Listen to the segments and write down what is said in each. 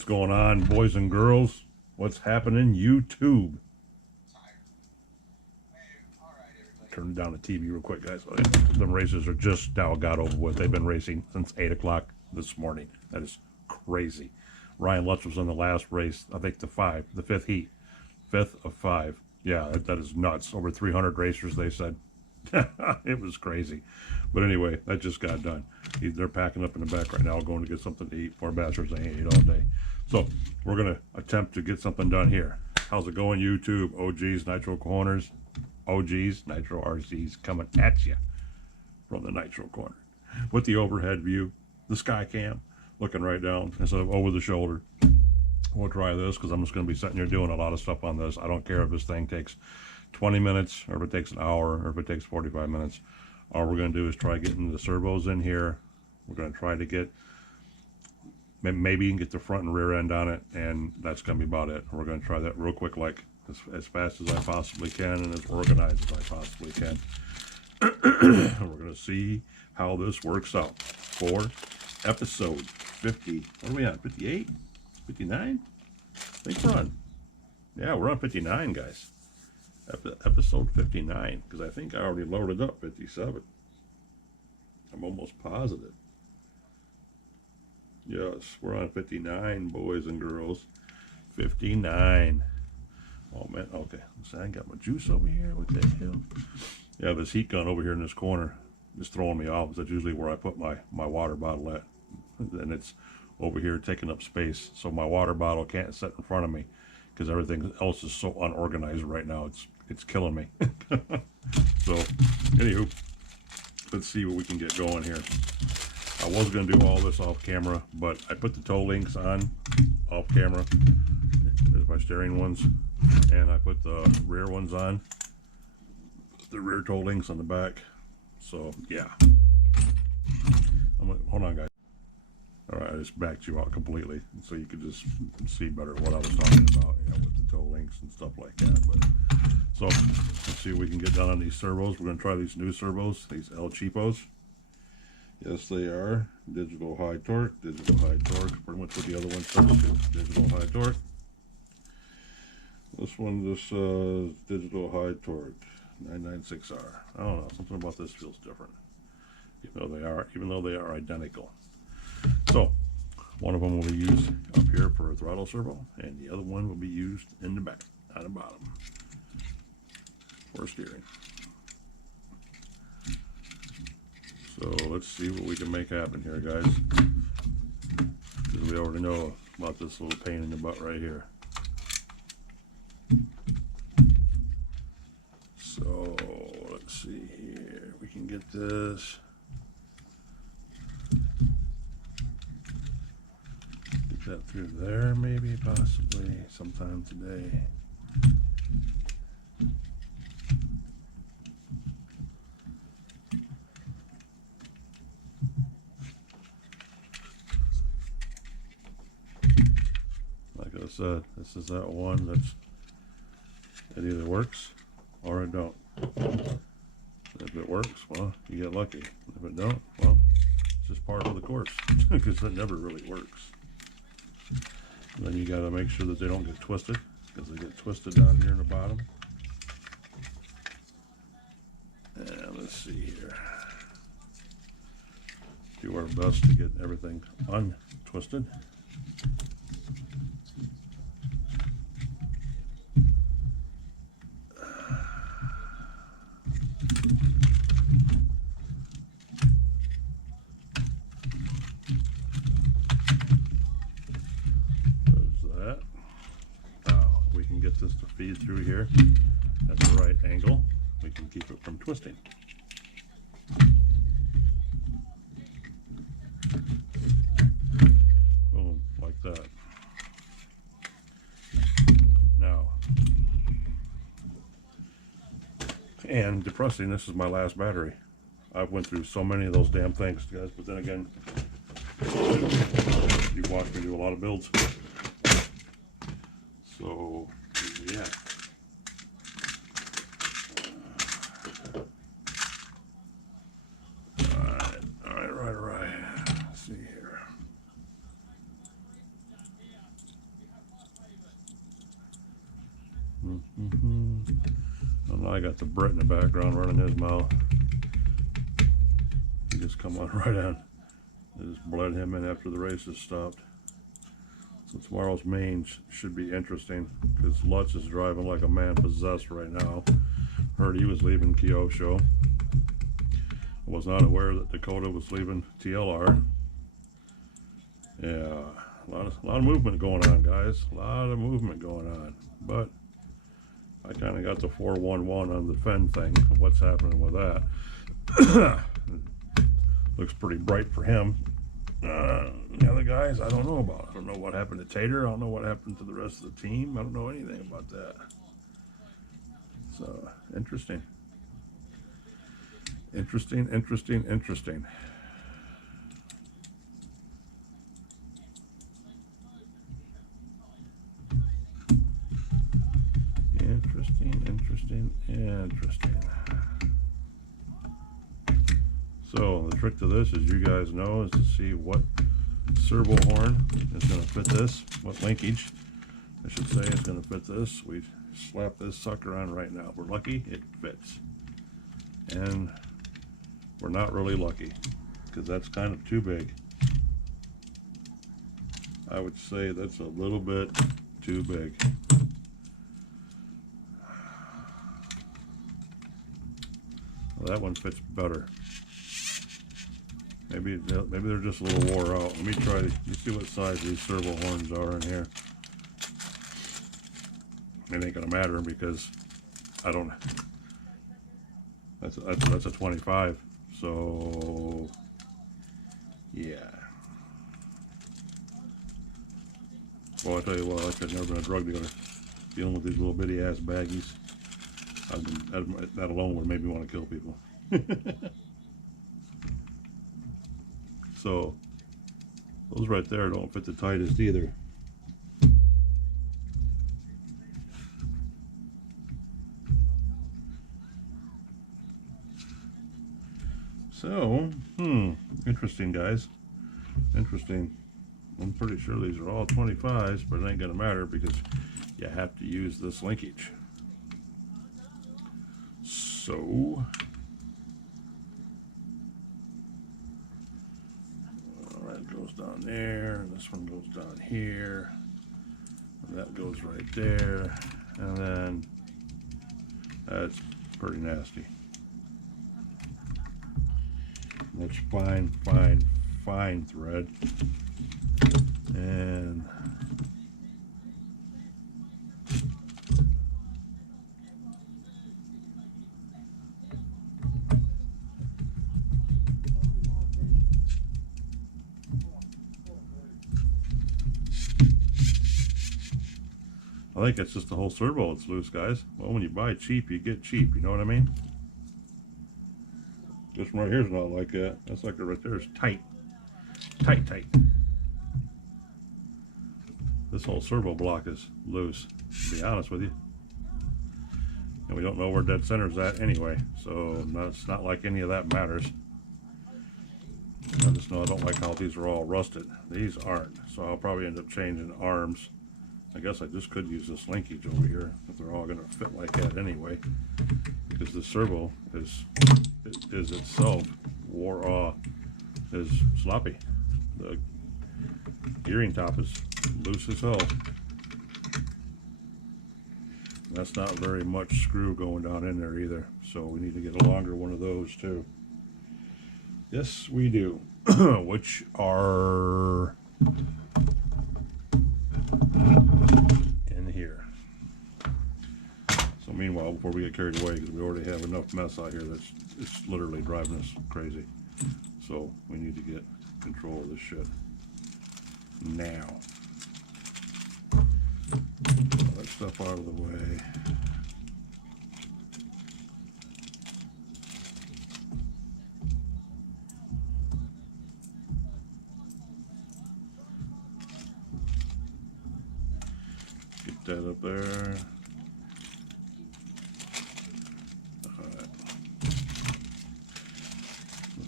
What's going on, boys and girls? What's happening, YouTube? Turn down the TV real quick, guys. The races are just now got over with. They've been racing since 8 o'clock this morning. That is crazy. Ryan Lutz was in the last race, I think the fifth heat. 5th of 5. Yeah, that is nuts. Over 300 racers, they said. It was crazy. But anyway, that just got done. They're packing up in the back right now, going to get something to eat. Poor bastards, they ain't ate all day. So we're going to attempt to get something done here. How's it going, YouTube? OGs, Nitro Corners. OGs, Nitro RCs coming at you from the Nitro Corner. With the overhead view, the sky cam, looking right down instead of over the shoulder. We'll try this because I'm just going to be sitting here doing a lot of stuff on this. I don't care if this thing takes 20 minutes or if it takes an hour or if it takes 45 minutes. All we're going to do is try getting the servos in here. We're going to try to get, maybe you can get the front and rear end on it, and that's going to be about it. We're going to try that real quick, like as fast as I possibly can and as organized as I possibly can. We're going to see how this works out for episode 50. What are we on? 58? 59? I think we're on. Yeah, we're on 59, guys. Episode 59, because I think I already loaded up 57. I'm almost positive. Yes, we're on 59, boys and girls. 59. Oh man, okay. So I got my juice over here. What the hell? Yeah, this heat gun over here in this corner is throwing me off. That's usually where I put my water bottle at, and it's over here taking up space. So my water bottle can't sit in front of me because everything else is so unorganized right now. It's killing me. So, anywho, let's see what we can get going here. I was going to do all this off camera, but I put the toe links on off camera. There's my steering ones, and I put the rear ones on. The rear toe links on the back. So, yeah. Hold on, guys. Alright, I just backed you out completely so you could just see better what I was talking about, you know, with the toe links and stuff like that. But so let's see what we can get done on these servos. We're going to try these new servos, these El Cheapos. Yes, they are digital high torque, pretty much what the other one says too. Digital high torque. This one, digital high torque 996R. I don't know, something about this feels different, even though they are identical. So one of them will be used up here for a throttle servo, and the other one will be used in the back, on the bottom, for steering. So let's see what we can make happen here, guys, because we already know about this little pain in the butt right here. So let's see here, we can get this. That through there, maybe, possibly, sometime today. Like I said, this is that one it either works or it don't. If it works, well, you get lucky. If it don't, well, it's just part of the course, because it never really works. And then you got to make sure that they don't get twisted, because they get twisted down here in the bottom. And let's see here. Do our best to get everything untwisted. This to feed through here at the right angle, we can keep it from twisting. Boom, like that. Now, and depressing, this is my last battery. I've went through so many of those damn things, guys, but then again, you've watched me do a lot of builds. So yeah. All right. Let's see here. I got the Brit in the background running his mouth. He just come on right on. They just bled him in after the races stopped. So tomorrow's mains should be interesting because Lutz is driving like a man possessed right now. Heard he was leaving Kyosho. I was not aware that Dakota was leaving TLR. Yeah, a lot of movement going on, guys. A lot of movement going on. But I kind of got the 411 on the Fenn thing. What's happening with that? Looks pretty bright for him. The other guys, I don't know about. I don't know what happened to Tater. I don't know what happened to the rest of the team. I don't know anything about that. So, interesting. Interesting. Interesting. Interesting, interesting. So the trick to this, as you guys know, is to see what servo horn is going to fit this, what linkage, I should say, is going to fit this. We slap this sucker on right now. We're lucky it fits. And we're not really lucky because that's kind of too big. I would say that's a little bit too big. Well, that one fits better. Maybe they're just a little wore out. Let me try. You see what size these servo horns are in here. It ain't gonna matter because I don't. That's a 25. So yeah. Well, I tell you what, I've never been a drug dealer. Dealing with these little bitty ass baggies, that alone would make me want to kill people. So those right there don't fit the tightest either. So, interesting, guys. Interesting. I'm pretty sure these are all 25s, but it ain't gonna matter because you have to use this linkage. So that goes down there, and this one goes down here, and that goes right there, and then that's pretty nasty. That's fine thread. And I think it's just the whole servo that's loose, guys. Well, when you buy cheap, you get cheap. You know what I mean? This one right here is not like that. That sucker right there is tight. Tight. This whole servo block is loose, to be honest with you. And we don't know where dead center's at anyway, so it's not like any of that matters. I just know I don't like how these are all rusted. These aren't, so I'll probably end up changing arms. I guess I just could use this linkage over here if they're all going to fit like that anyway, because the servo is itself is sloppy. The gearing top is loose as hell. That's not very much screw going down in there either, so we need to get a longer one of those too. Yes, we do. Which are in here. So meanwhile, before we get carried away, because we already have enough mess out here that's it's literally driving us crazy. So we need to get control of this shit now. All that stuff out of the way. Get that up there.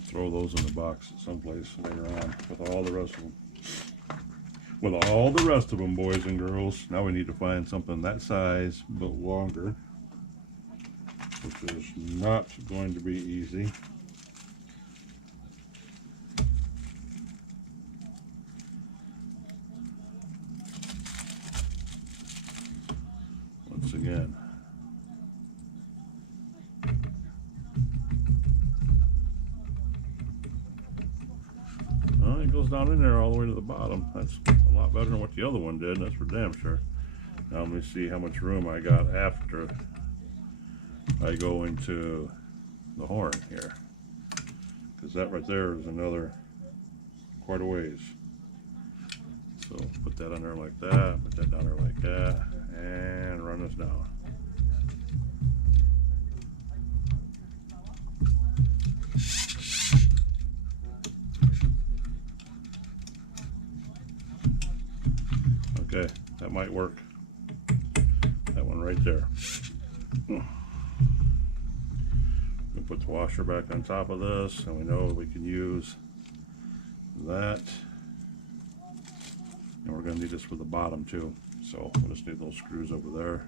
Throw those in the box someplace later on with all the rest of them. With all the rest of them, boys and girls. Now we need to find something that size but longer. which is not going to be easy. Once again. Well, it goes down in there all the way to the bottom. That's a lot better than what the other one did, that's for damn sure. Now let me see how much room I got after I go into the horn here. Because that right there is another quite a ways. So put that on there like that, put that down there like that, and run this down. Okay, that might work. That one right there. We'll put the washer back on top of this, and we know we can use that. And we're going to need this for the bottom too. So we'll just need those screws over there.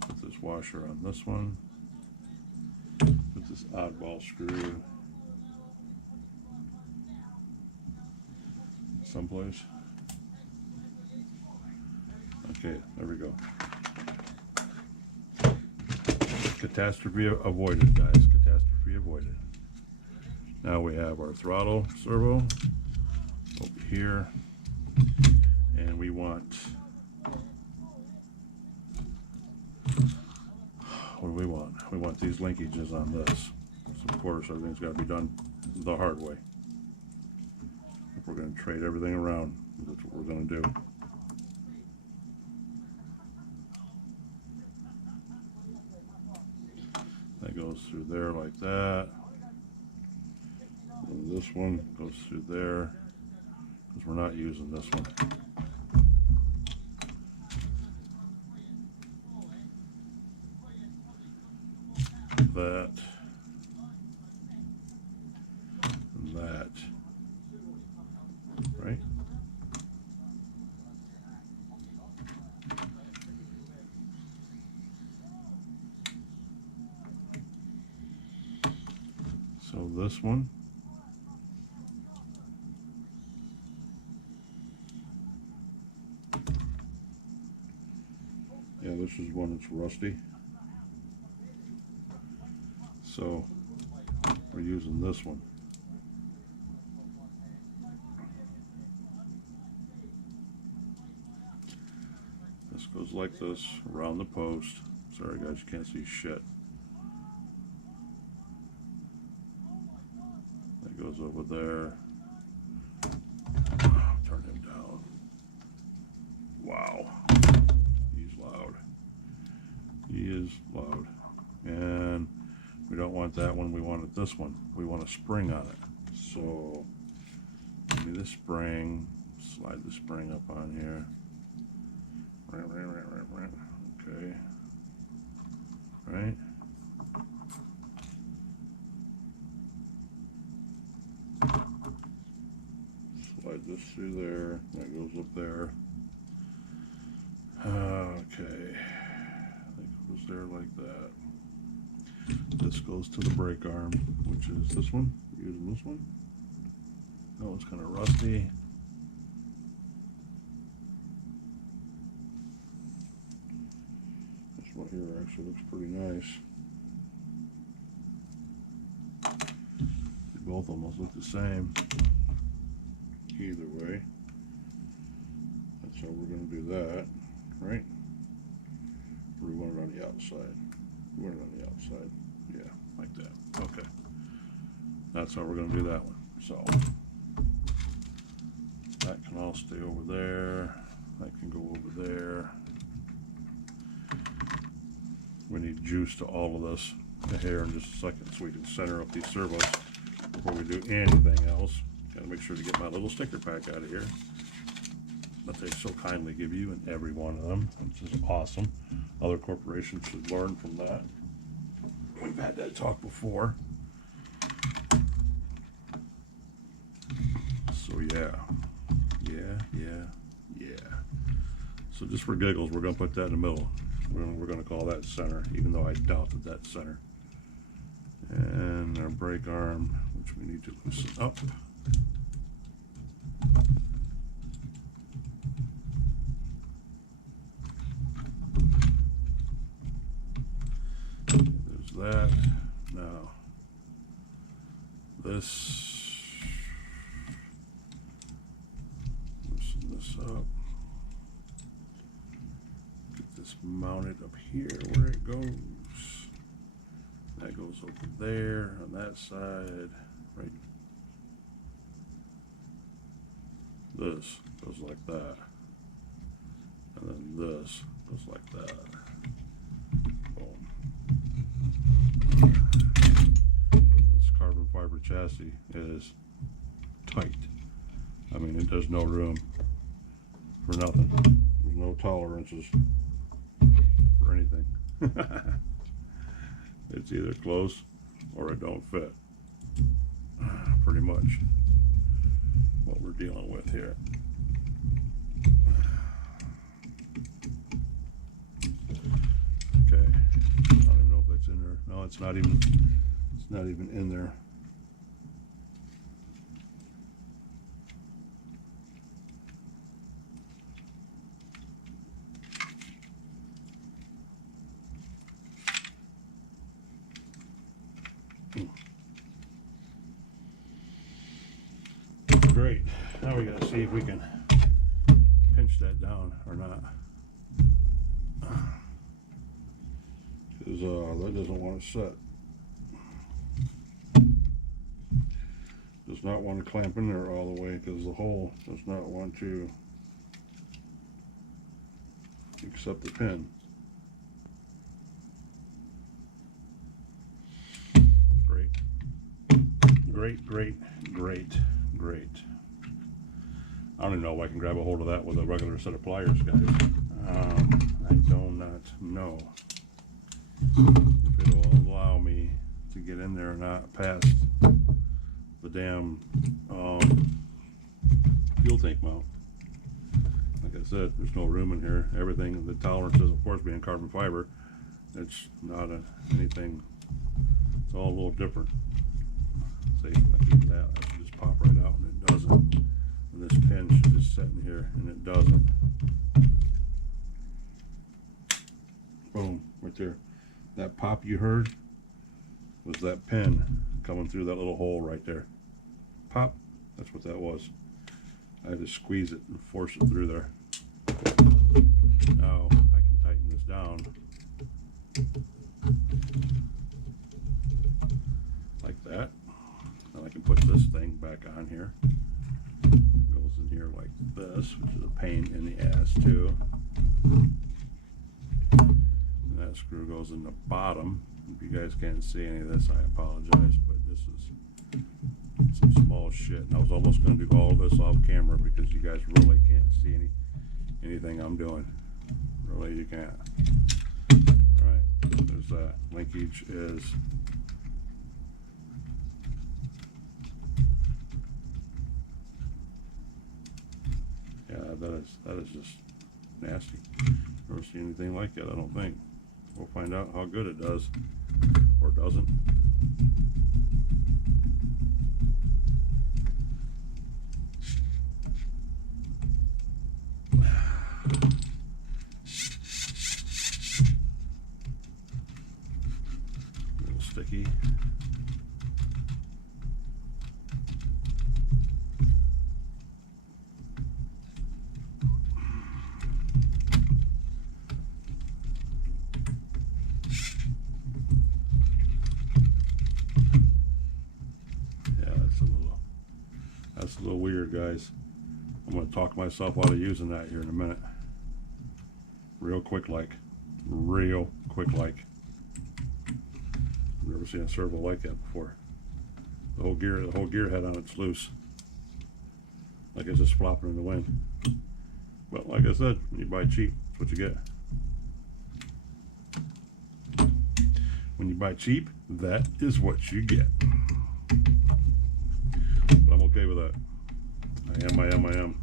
Put this washer on this one. Put this oddball screw someplace. Okay, there we go. Catastrophe avoided, guys. Catastrophe avoided. Now we have our throttle servo over here, and we want, what do we want? We want these linkages on this. So of course everything's got to be done the hard way. If we're going to trade everything around, that's what we're going to do. That goes through there like that. And this one goes through there, because we're not using this one. That. And that. Right? So this one, yeah, this is one that's rusty. So we're using this one. This goes like this around the post. Sorry guys, you can't see shit. That goes over there. Turn him down. Wow. He's loud. He is loud. And we don't want that one, we wanted this one. We want a spring on it. So give me the spring, slide the spring up on here. Okay. Right. Slide this through there, that goes up there. Okay. That goes there like that. This goes to the brake arm, which is this one. Using this one. That one's kind of rusty. This one here actually looks pretty nice. They both almost look the same. Either way, that's how we're going to do that, right? Or we want it on the outside. We want it on the outside. Yeah, like that. Okay. That's how we're going to do that one. So that can all stay over there. That can go over there. We need juice to all of this here in just a second so we can center up these servos before we do anything else. Gotta make sure to get my little sticker pack out of here that they so kindly give you in every one of them, which is awesome. Other corporations should learn from that. We've had that talk before. So yeah. So just for giggles, we're gonna put that in the middle. We're going to call that center, even though I doubt that that's center. And our brake arm, which we need to loosen up. There's that. Now, loosen this up. Get this mounted up here where it goes. That goes over there on that side, right? This goes like that. And then this goes like that. Boom. This carbon fiber chassis is tight. I mean, there's no room for nothing. There's no tolerances for anything. It's either close or it don't fit. Pretty much what we're dealing with here. Okay, I don't even know if that's in there. No, it's not even in there. Great. Now we gotta see if we can pinch that down or not. Because that doesn't want to set. Does not want to clamp in there all the way because the hole does not want to accept the pin. Great. Great, great, great, great. I don't even know if I can grab a hold of that with a regular set of pliers, guys. I do not know if it'll allow me to get in there or not past the damn fuel tank mount. Like I said, there's no room in here. Everything, the tolerances, of course, being carbon fiber, it's not anything. It's all a little different. See, like that should just pop right out, and it doesn't. And this pin should just sit in here, and it doesn't. Boom, right there. That pop you heard was that pin coming through that little hole right there. Pop, that's what that was. I had to squeeze it and force it through there. Now I can tighten this down like that. And I can put this thing back on here. It goes in here like this, which is a pain in the ass too. And that screw goes in the bottom. If you guys can't see any of this, I apologize, but this is some small shit. And I was almost going to do all this off camera because you guys really can't see anything I'm doing. Really, you can't. Alright, there's that. Linkage is that is just nasty. Never seen anything like that, I don't think. We'll find out how good it does or doesn't. A little sticky. That's a little weird, guys. I'm going to talk myself out of using that here in a minute. Real quick like. Real quick like. I've never seen a servo like that before. The whole gear head on it's loose. Like it's just flopping in the wind. But like I said, when you buy cheap, that's what you get. When you buy cheap, that is what you get. But I'm okay with that. I am.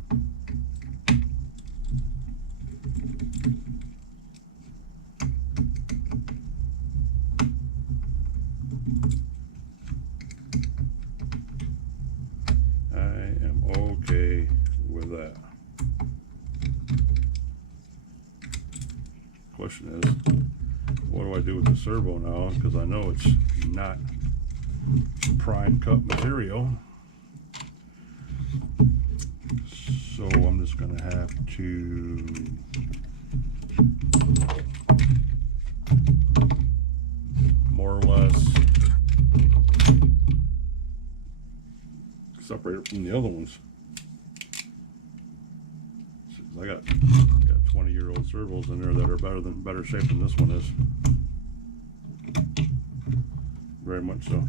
okay with that. Question is, what do I do with the servo now? Because I know it's not prime cut material. So I'm just going to have to more or less separate it from the other ones. I got 20-year-old servos in there that are better shape than this one is. Very much so.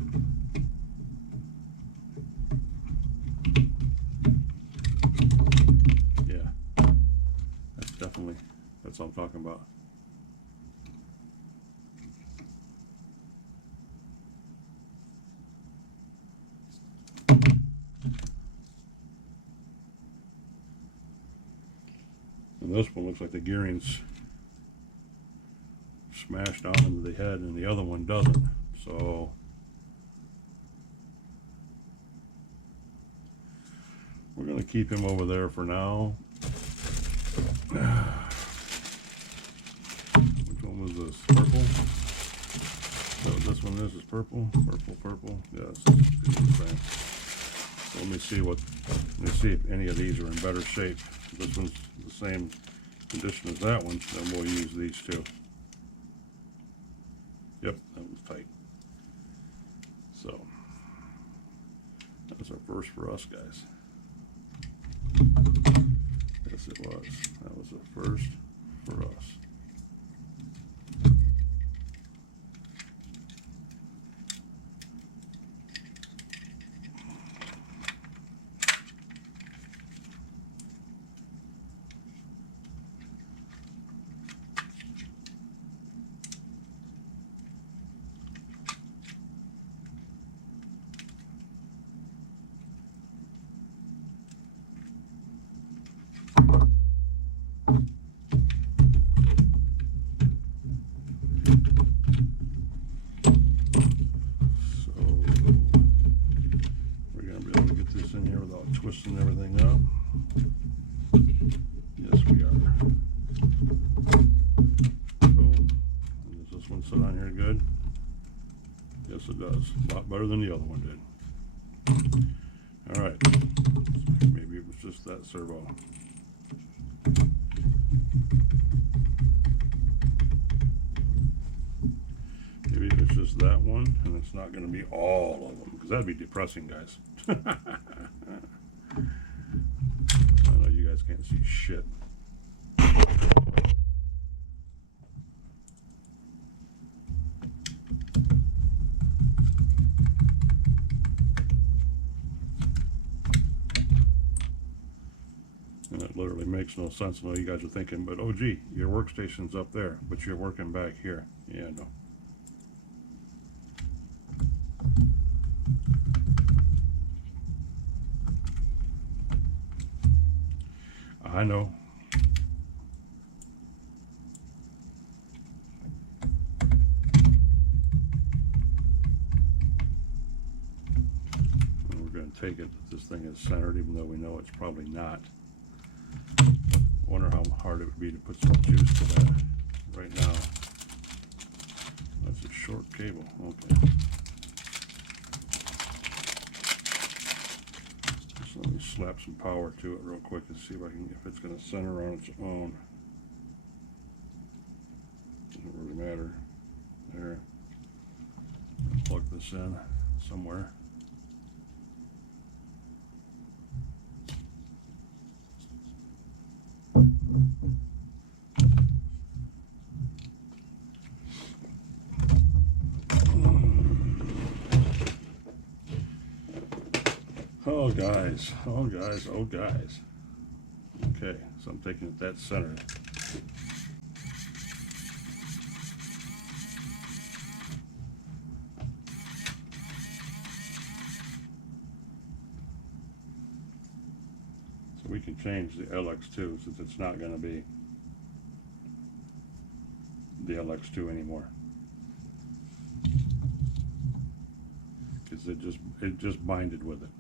Yeah, that's what I'm talking about. And this one looks like the gearing's smashed down into the head, and the other one doesn't. So we're going to keep him over there for now. Which one was this? Purple? So this one is purple? Purple. Yes. So let me see if any of these are in better shape. If this one's the same condition as that one, then we'll use these two. Yep, that was tight. So that was our first for us, guys. Yes, it was. That was the first for us. Twisting everything up. Yes, we are. Boom. And does this one sit on here good? Yes, it does. A lot better than the other one did. All right. Maybe it was just that servo. Maybe it's just that one, and it's not going to be all of them, because that'd be depressing, guys. I know you guys can't see shit. And it literally makes no sense. I know you guys are thinking, but oh gee, your workstation's up there, but you're working back here. Yeah, no. I know. And we're going to take it that this thing is centered, even though we know it's probably not. I wonder how hard it would be to put some juice to that right now. That's a short cable. Okay. So let me slap some power to it real quick and see if it's going to center on its own. Doesn't really matter. There. Plug this in somewhere. Oh guys, oh guys, oh guys. Okay, so I'm taking it that center. So we can change the LX2 since it's not going to be the LX2 anymore. Because it just binded with it.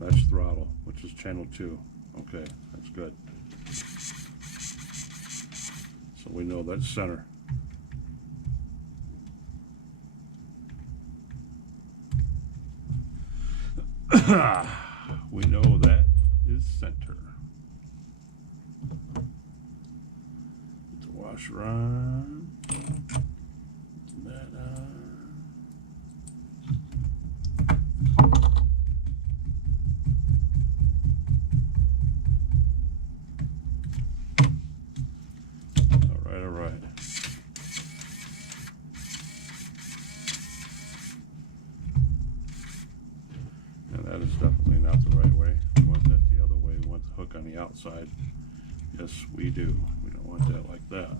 That's throttle, which is channel 2. Okay, that's good. So we know that's center. We know that is center. Put the washer on. That on. All right, all right. And that is definitely not the right way. We want that the other way. We want the hook on the outside. Yes, we do. We don't want that like that.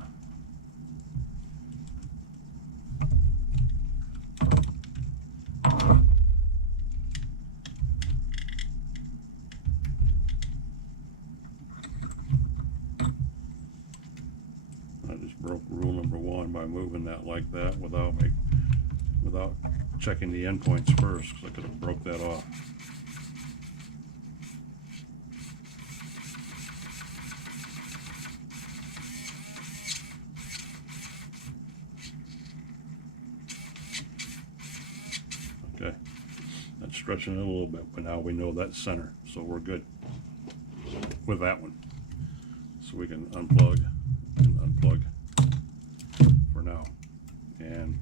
I just broke rule number 1 by moving that like that without checking the endpoints first, because I could have broke that off. Okay, that's stretching it a little bit, but now we know that's center, so we're good with that one. So we can unplug and unplug for now and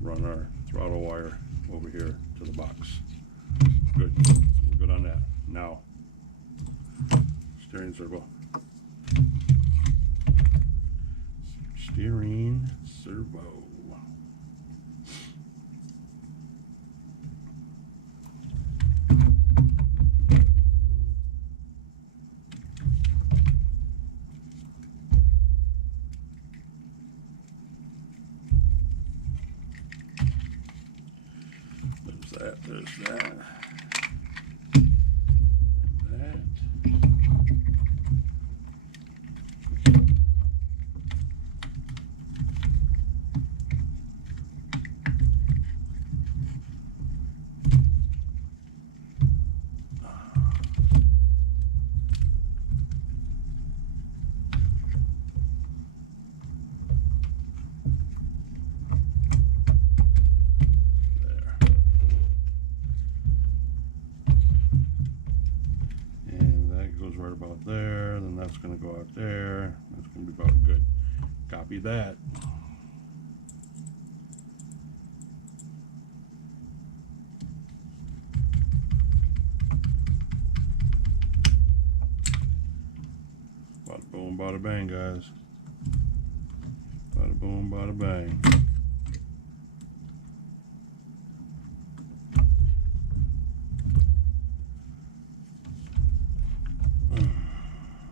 run our throttle wire over here to the box. Good, so we're good on that. Now, steering servo. Steering servo. There's that. And that. Right about there, then that's going to go out there. That's going to be about good. Copy that. Bada boom, bada bang, guys. Bada boom, bada bang.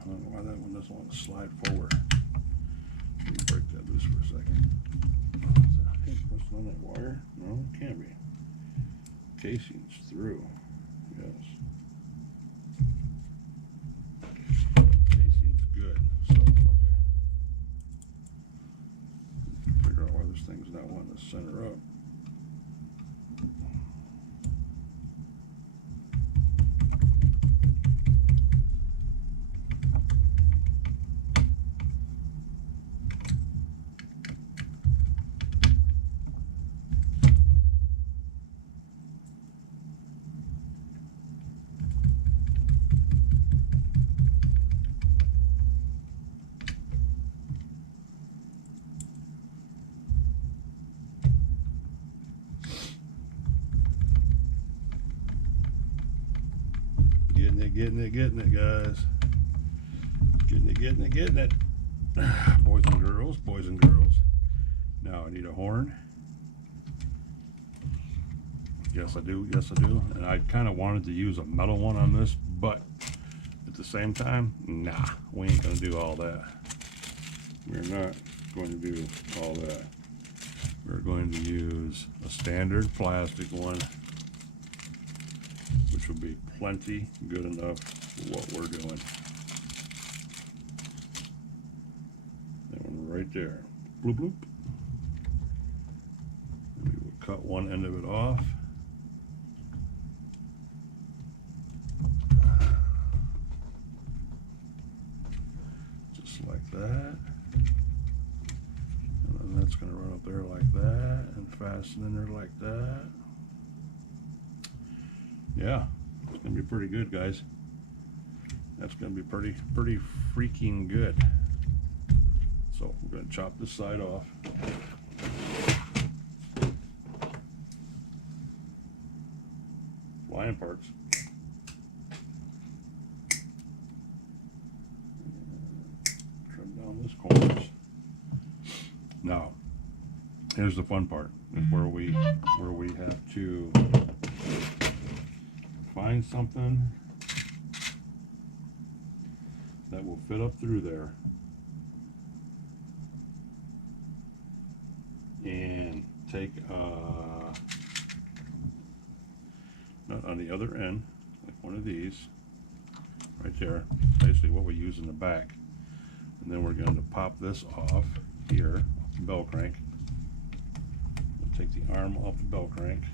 I don't know why that one doesn't want to slide forward. Let me break that loose for a second. Is that pressing on that wire? No, it can't be. Casing's through. Yes. Casing's good. So, okay. Figure out why this thing's not wanting to center up. Getting it, guys. Getting it. Boys and girls, boys and girls. Now I need a horn. Yes, I do. And I kind of wanted to use a metal one on this, but at the same time, nah, we ain't gonna do all that. We're not going to do all that. We're going to use a standard plastic one, which will be plenty good enough for what we're doing. That one right there. Bloop, bloop. And we will cut one end of it off. that. And then that's going to run up there like that and fasten in there like that. Yeah, it's going to be pretty good, guys. That's going to be pretty freaking good. So we're going to chop this side off. Flying parts. Trim down this corners. Now, here's the fun part. Is where we have to find something that will fit up through there and take nut on the other end, like one of these right there, basically what we use in the back, and then we're going to pop this off here, off the bell crank. We'll take the arm off the bell crank.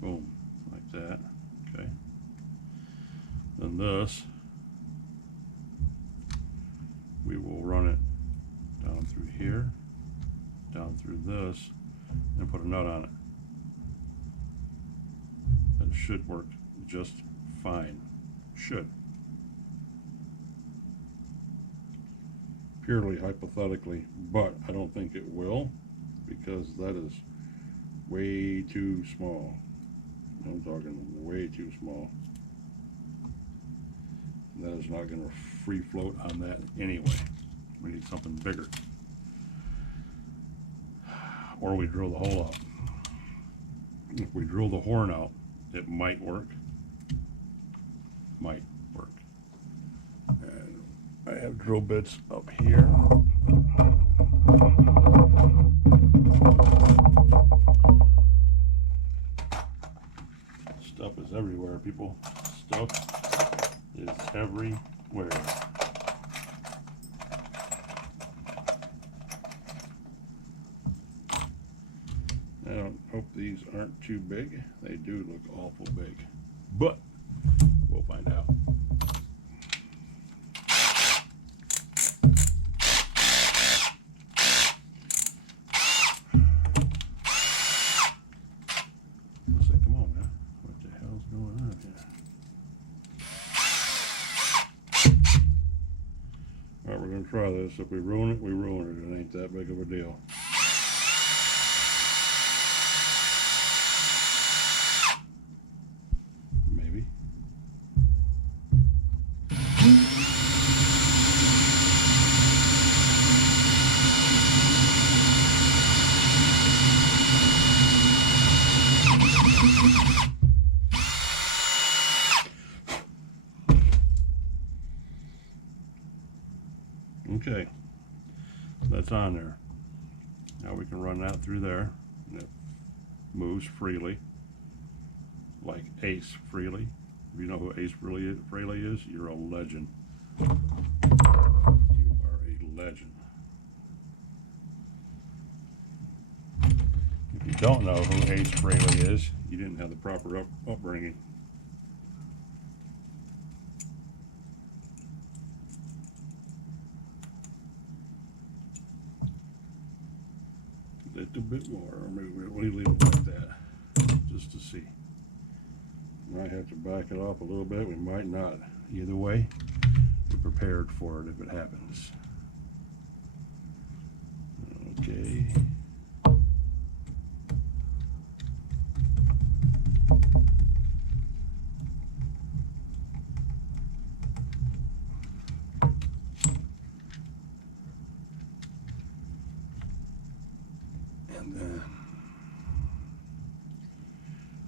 Boom, like that. Okay. Then this, we will run it down through here, down through this, and put a nut on it. That should work just fine. Should. Purely hypothetically, but I don't think it will, because that is way too small. I'm talking way too small. And that is not going to free float on that anyway. We need something bigger. Or we drill the hole out. If we drill the horn out, it might work. Might work. And I have drill bits up here. Stuff is everywhere, people. Stuff is everywhere. I hope these aren't too big. They do look awful big, but we'll find out. I say, come on, man. What the hell's going on here? All right, we're going to try this. If we ruin it, we ruin it. It ain't that big of a deal. Maybe. Okay, that's on there. Now we can run that through there, and it moves freely, like Ace Frehley. If you know who Ace Frehley is, you're a legend. You are a legend. If you don't know who Ace Frehley is, you didn't have the proper upbringing. A little bit more, or maybe we'll leave it like that, just to see. Might have to back it off a little bit, we might not. Either way, be prepared for it if it happens. Okay. And then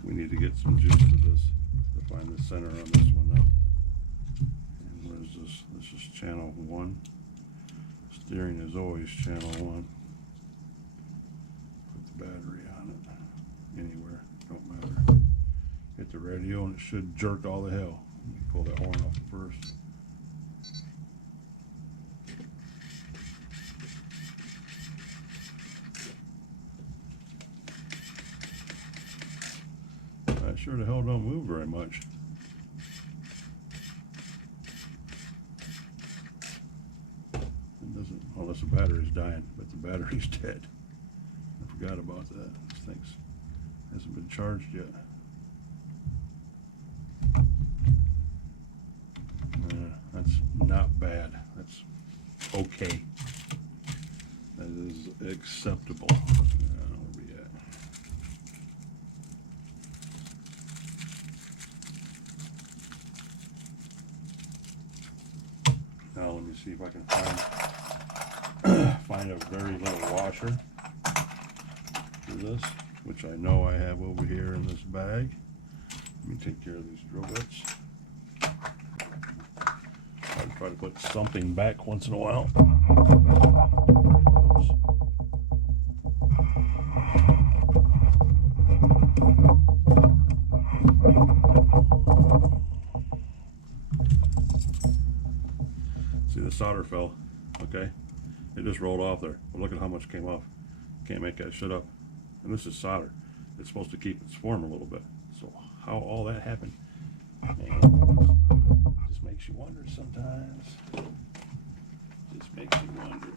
we need to get some juice to this to find the center on this one now. And what is this? This is channel 1. Steering is always channel 1. Put the battery on it. Anywhere, don't matter. Hit the radio and it should jerk all the hell. Let me pull that horn off first. sure the hell don't move very much. It doesn't, unless the battery's dying, but the battery's dead. I forgot about that. This thing hasn't been charged yet. That's not bad. That's okay. That is acceptable. Where we at? Now let me see if I can find a very little washer for this, which I know I have over here in this bag. Let me take care of these drill bits. I try to put something back once in a while. See, the solder fell, okay? It just rolled off there. But look at how much came off. Can't make that shit up. And this is solder. It's supposed to keep its form a little bit. So how all that happened, man, just makes you wonder sometimes. Just makes you wonder.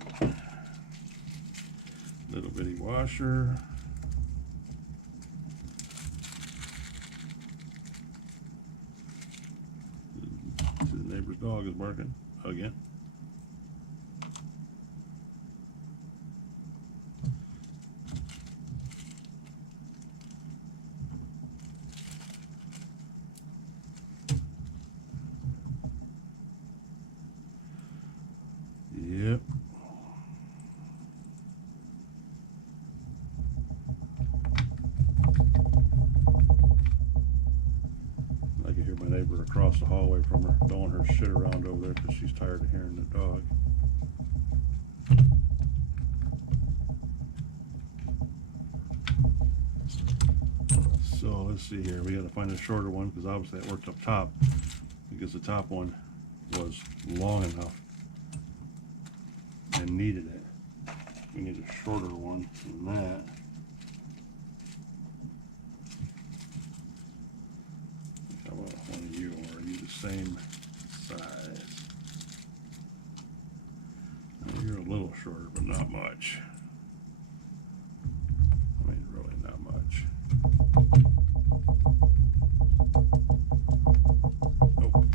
Little bitty washer. See, the neighbor's dog is barking again. Yep. I can hear my neighbor across the hallway from her throwing her shit around over there because she's tired of hearing the dog. So let's see here. We got to find a shorter one because obviously it worked up top because the top one was long enough and needed it. We need a shorter one than that. How about one of you, or are you the same size? Now, you're a little shorter, but not much. I mean, really not much. Nope,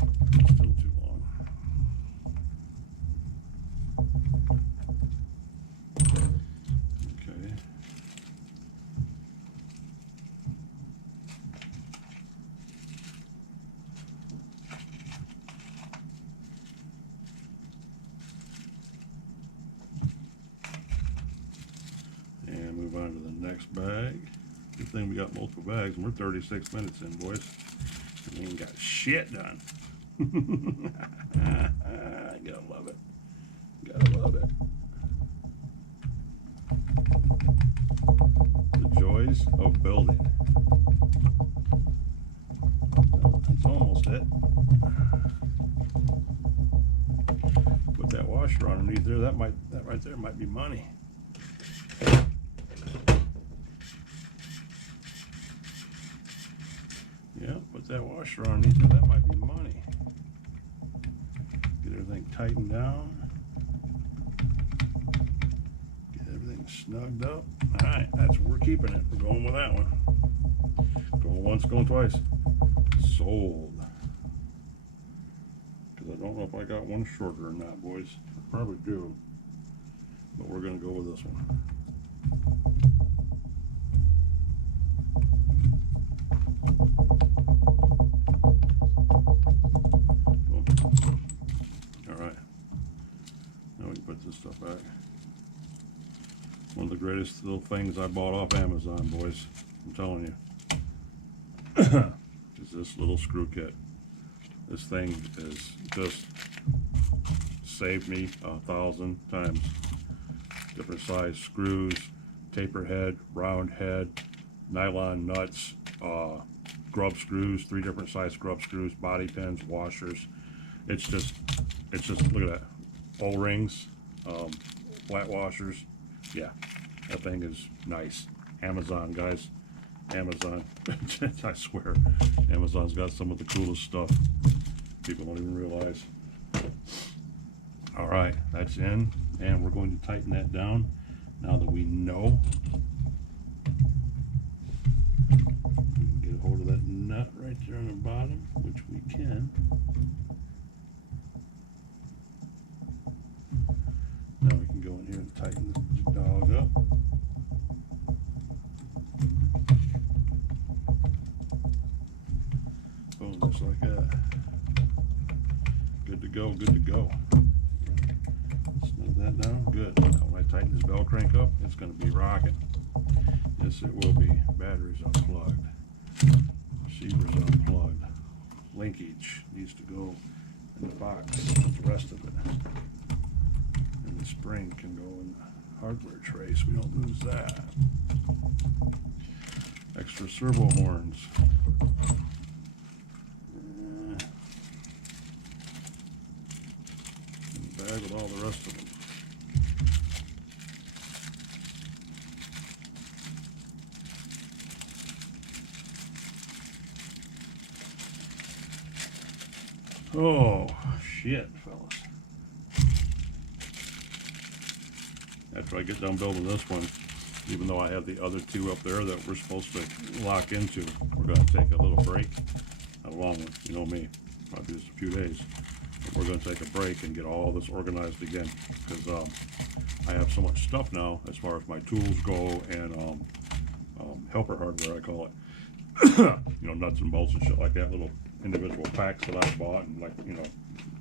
still too long. Okay. And move on to the next bag. Good thing we got multiple bags, and we're 36 minutes in, boys. And we ain't got shit done. I gotta love it. Gotta love it. The joys of building. Well, it's almost it. Put that washer underneath there. That right there might be money. Yeah, put that washer underneath there. That might be money. Get everything tightened down. Get everything snugged up. All right, that's where we're keeping it. We're going with that one. Going once, going twice. Sold. Because I don't know if I got one shorter or not, boys. I probably do. But we're going to go with this one. All right. Now we can put this stuff back. One of the greatest little things I bought off Amazon, boys. I'm telling you. Is this little screw kit. This thing is just saved me 1,000 times. Different size screws, taper head, round head, nylon nuts, grub screws, 3 different size grub screws, body pins, washers. It's just look at that. O-rings, flat washers. Yeah, that thing is nice. Amazon, guys. Amazon. I swear, Amazon's got some of the coolest stuff. People don't even realize. All right, that's in, and we're going to tighten that down now that we know. We can get a hold of that nut right there on the bottom, which we can. Now we can go in here and tighten the dog up. Boom, just like that. Good to go, good to go. Snug that down, good. Now when I tighten this bell crank up, it's going to be rocking. Yes, it will be. Batteries unplugged. Receivers unplugged. Linkage needs to go in the box with the rest of it. And the spring can go in the hardware tray so we don't lose that. Extra servo horns. Bag with all the rest of them. Oh, shit, fellas. After I get done building this one, even though I have the other two up there that we're supposed to lock into, we're going to take a little break. Not a long one, you know me, probably just a few days. But we're going to take a break and get all this organized again, because I have so much stuff now as far as my tools go and helper hardware, I call it. You know, nuts and bolts and shit like that, little individual packs that I bought, and like, you know,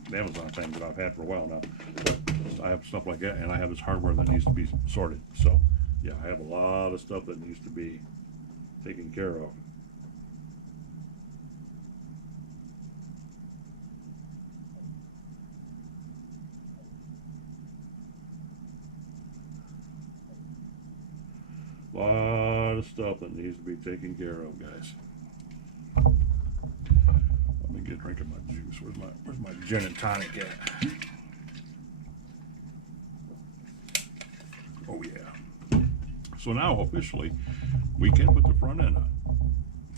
the Amazon thing that I've had for a while now. But I have stuff like that, and I have this hardware that needs to be sorted. So yeah, I have a lot of stuff that needs to be taken care of. A lot of stuff that needs to be taken care of, guys. Let me get a drink of my juice. Where's my gin and tonic at? Oh yeah. So now officially we can put the front end on.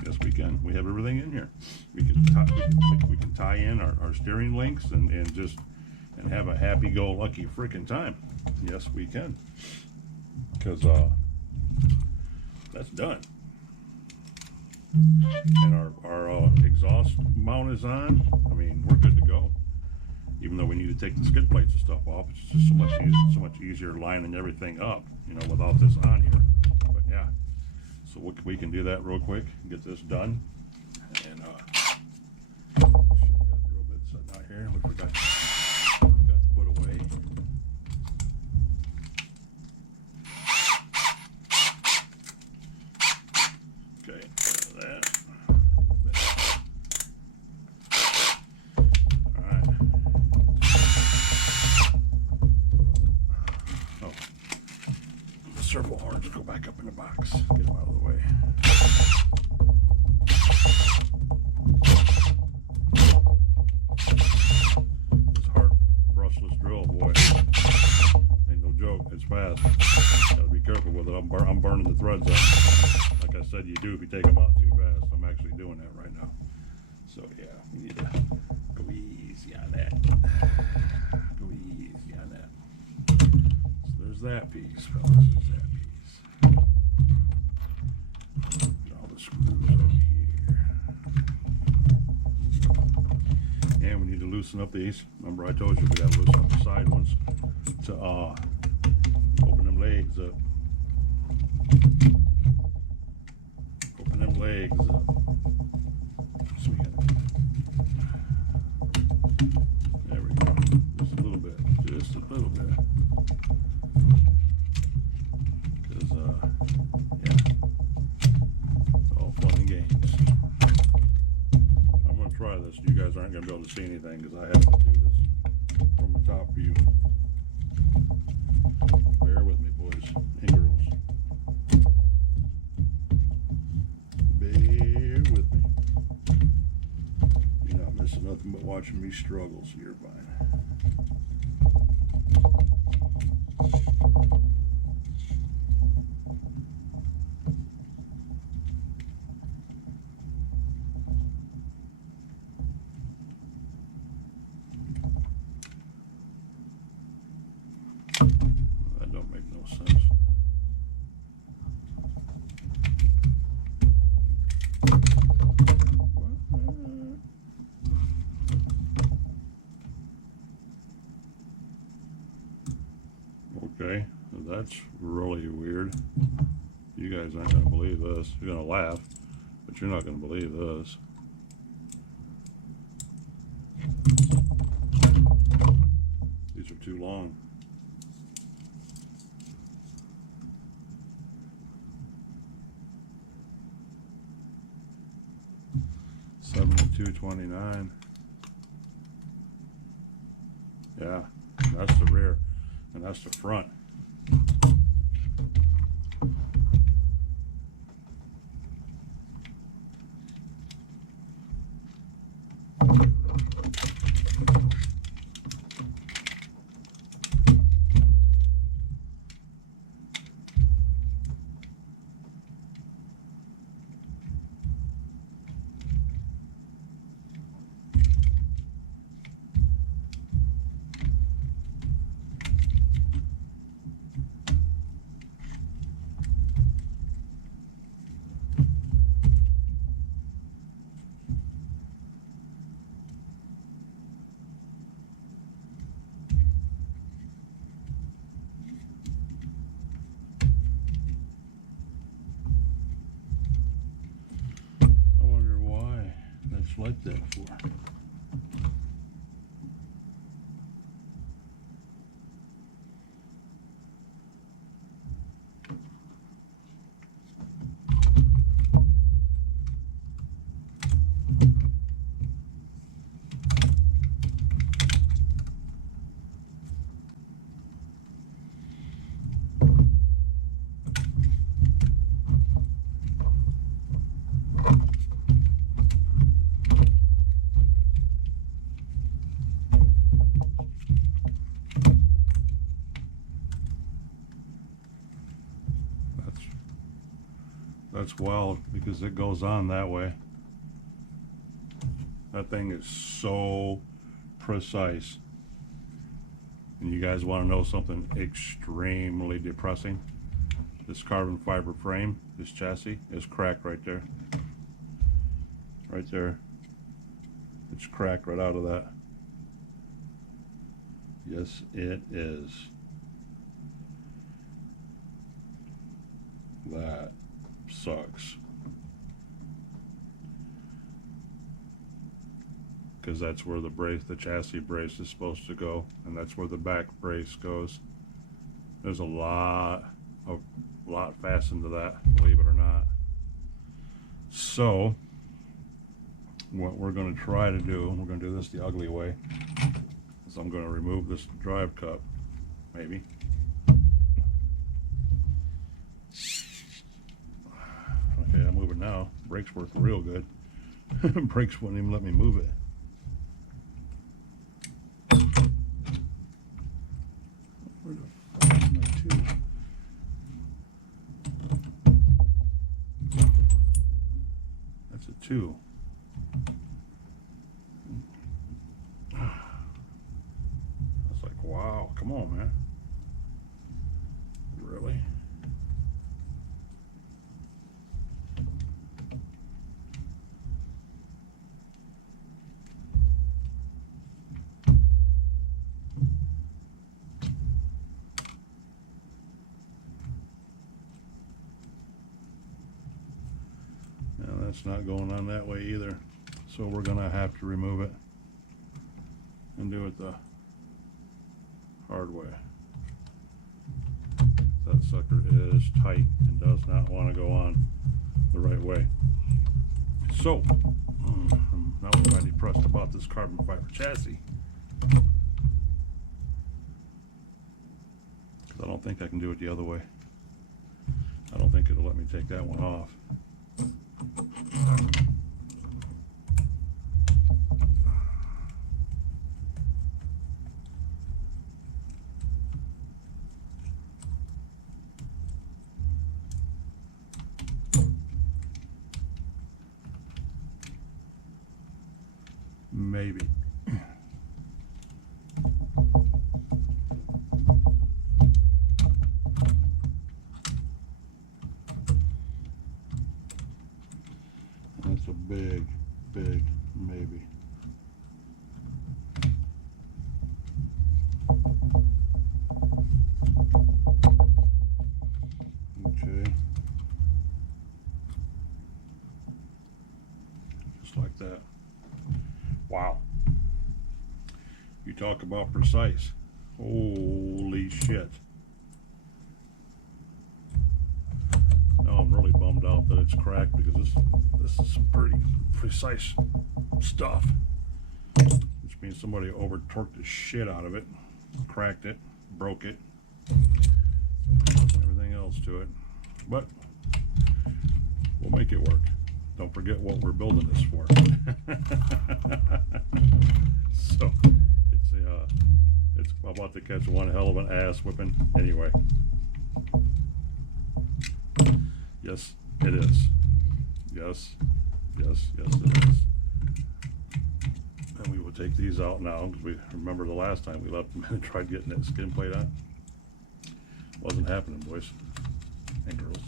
Yes, we can. We have everything in here. We can tie in our steering links and have a happy-go-lucky freaking time. Yes, we can. Because that's done. And our exhaust mount is on. I mean, we're good to go. Even though we need to take the skid plates and stuff off, it's just so much easier lining everything up, you know, without this on here. But yeah, so we can do that real quick and get this done. And shit, got a drill bit sitting out here. We forgot to put away. Okay, that. Servo horns go back up in the box. Get them out of the way. This hard brushless drill, boy, ain't no joke. It's fast. Gotta be careful with it. I'm burning the threads up. Like I said, you do if you take them out too fast. I'm actually doing that right now. So yeah, we need to go easy on that. Go easy on that. So there's that piece, fellas. There's that piece. Get all the screws over here. And we need to loosen up these. Remember I told you we gotta loosen up the side ones to open them legs up. Open them legs up. So we gotta, there we go. Just a little bit. Just a little bit. Because yeah, it's all fun and games. I'm gonna try this. You guys aren't gonna be able to see anything because I have to do this from a top view. Bear with me, boys and girls. Bear with me. You're not missing nothing but watching me struggle, so you're fine. guys aren't going to believe this. You're going to laugh, but you're not going to believe this. These are too long. $72.29. Yeah, that's the rear, and that's the front. Like that for. That's wild because it goes on that way. That thing is so precise. And you guys want to know something extremely depressing? This carbon fiber frame, this chassis, is cracked right there. Right there. It's cracked right out of that. Yes, it is. That sucks. Because that's where the brace, the chassis brace is supposed to go, and that's where the back brace goes. There's a lot fastened to that, believe it or not. So what we're going to try to do, we're going to do this the ugly way, is I'm going to remove this drive cup, maybe. Okay, I'm moving now. Brakes work real good. Brakes wouldn't even let me move it. Where the fuck is my tube? That's a 2. I was like, wow, come on, man. Really? It's not going on that way either, so we're gonna have to remove it and do it the hard way. That sucker is tight and does not want to go on the right way. So I'm not quite depressed about this carbon fiber chassis, because I don't think I can do it the other way. I don't think it'll let me take that one off. Maybe. That's a big maybe. Okay. just like that. Wow. You talk about precise. Holy shit. Now I'm really bummed out that it's cracked, because this is some pretty precise stuff. Which means somebody over torqued the shit out of it, cracked it, broke it, everything else to it. But we'll make it work. Don't forget what we're building this for. So it's about to catch one hell of an ass whipping anyway. Yes, it is. Yes, yes, yes, it is. And we will take these out now, because we remember the last time we left them and tried getting that skin plate on. Wasn't happening, boys and girls.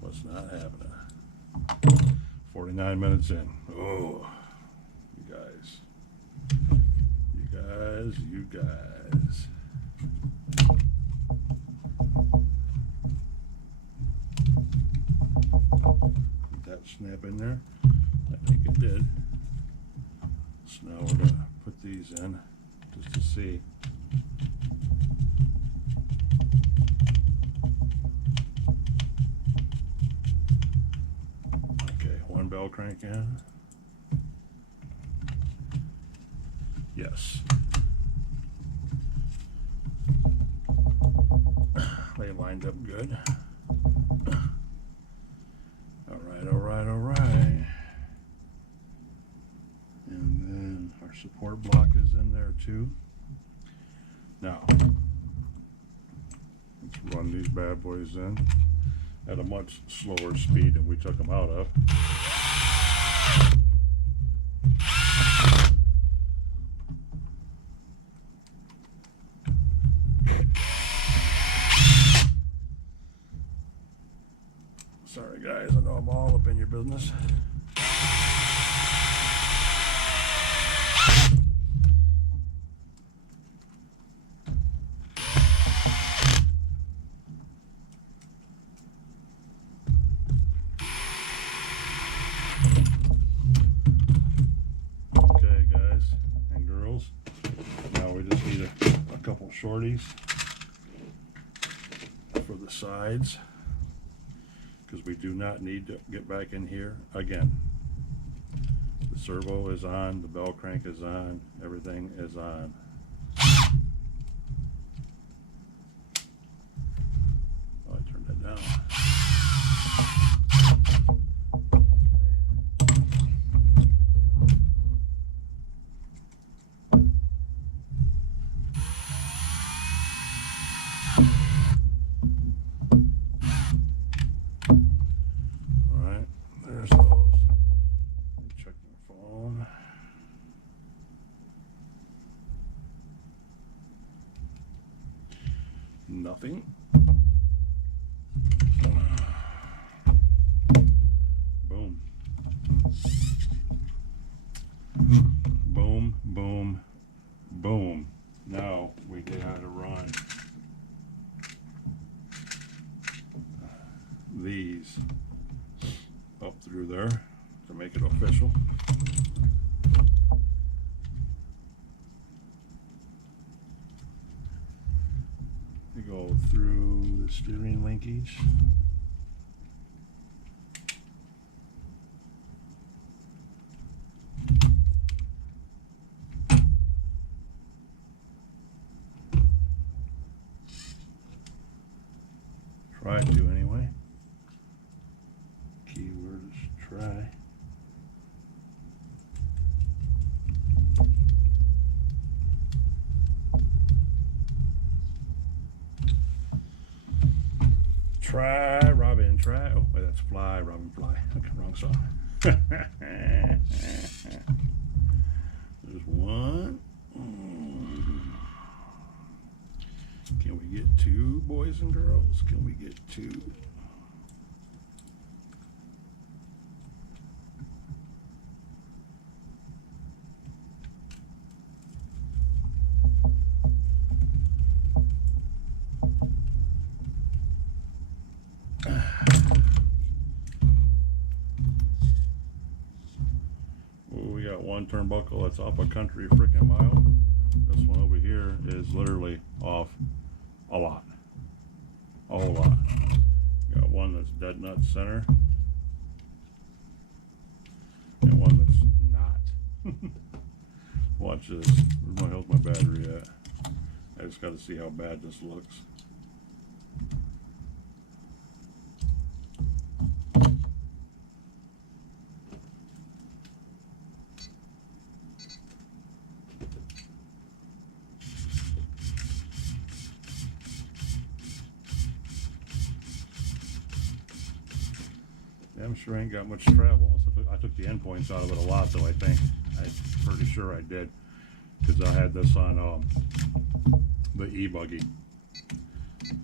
Was not happening. 49 minutes in. Oh, you guys. You guys, you guys. Did that snap in there? I think it did. So now we're going to put these in just to see. Okay, one bell crank in. Yes. They lined up good. All right, all right, all right. And then our support block is in there too. Now, let's run these bad boys in at a much slower speed than we took them out of. Sorry guys, I know I'm all up in your business. Okay guys and girls, now we just need a couple shorties for the sides, because we do not need to get back in here again. The servo is on, the bell crank is on, everything is on. Oh, I turned that down. Nothing. Boom. Boom, boom, boom. Now we gotta run these up through there to make it official. We go through the steering linkage. Try to anyway. Keyword is try. Try, Robin, try. Oh, wait, that's fly, Robin, fly. Okay, wrong song. There's one. Can we get two, boys and girls? Can we get two? one turnbuckle that's off a country freaking mile. This one over here is literally off a lot. A whole lot. Got one that's dead nut center. And one that's not. Watch this. Where's my hell's my battery at? I just gotta see how bad this looks. I'm sure I ain't got much travel. So I took the endpoints out of it a lot, though. I think I'm pretty sure I did, because I had this on the e-buggy.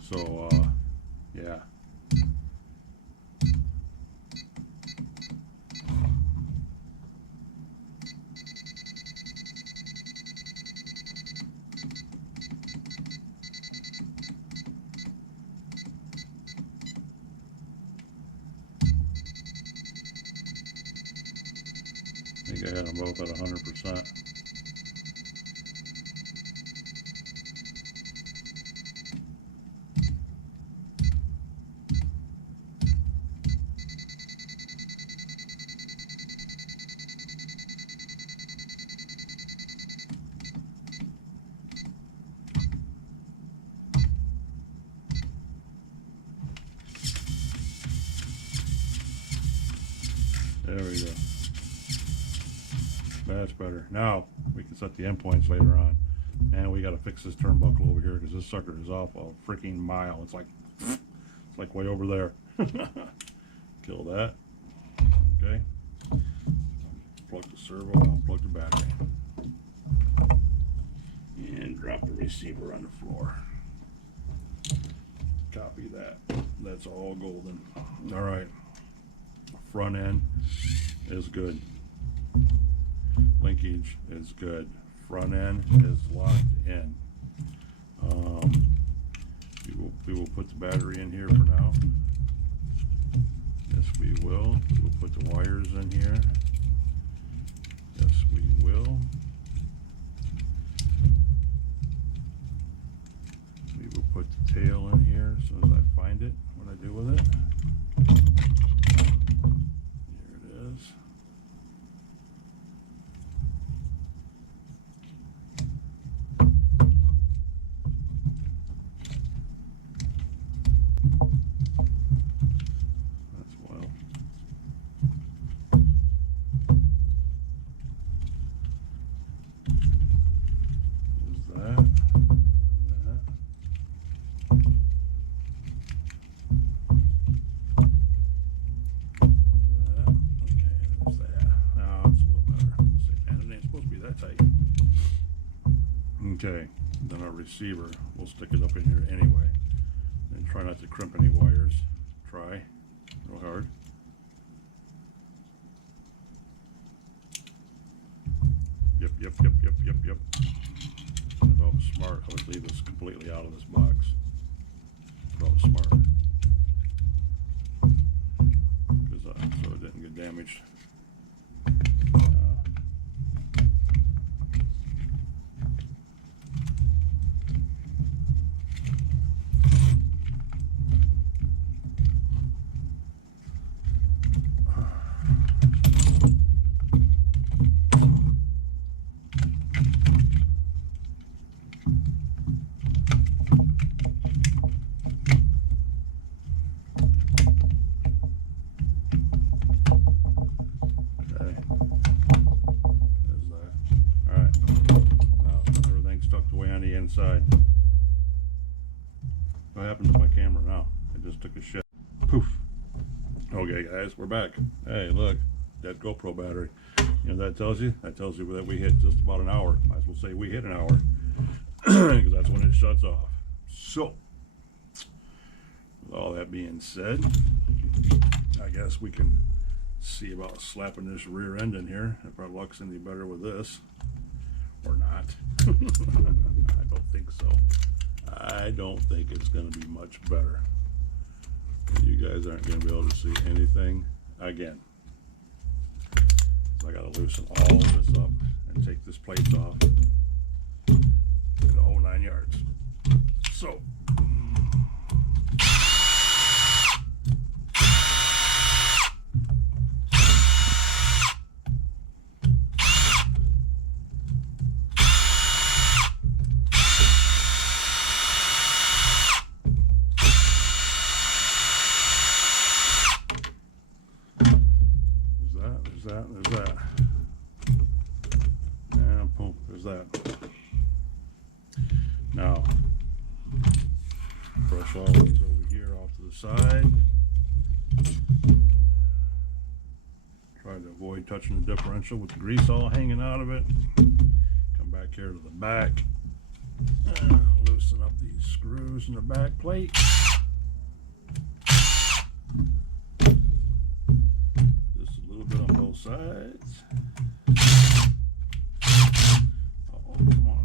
So yeah. I think I had them both at 100%. There we go. That's better. Now we can set the endpoints later on. And we got to fix this turnbuckle over here because this sucker is off a freaking mile. It's like way over there. Kill that. Okay. Plug the servo and unplug the battery. And drop the receiver on the floor. Copy that. That's all golden. All right. Front end is good. Linkage is good. Front end is locked in. We will put the battery in here for now. Yes, we will. We'll put the wires in here. Yes, we will. We will put the tail in here as soon as I find it. What I do with it. Here it is. Okay, then our receiver, we'll stick it up in here anyway. And try not to crimp any wires. Try, real hard. Yep. If I was smart, I would leave this completely out of this box. If I was smart. Because so it didn't get damaged. Inside. What happened to my camera now? It just took a shit. Poof. Okay, guys, we're back. Hey, look, that GoPro battery. You know what that tells you? That tells you that we hit just about an hour. Might as well say we hit an hour because that's when it shuts off. So, with all that being said, I guess we can see about slapping this rear end in here if our luck's any better with this. Or not. I don't think so. I don't think it's going to be much better. You guys aren't going to be able to see anything again. I gotta loosen all this up and take this plate off, and the whole 9 yards. So there's that. And boom, there's that. Now, brush all these over here off to the side. Try to avoid touching the differential with the grease all hanging out of it. Come back here to the back. Loosen up these screws in the back plate. Sides. Oh, come on.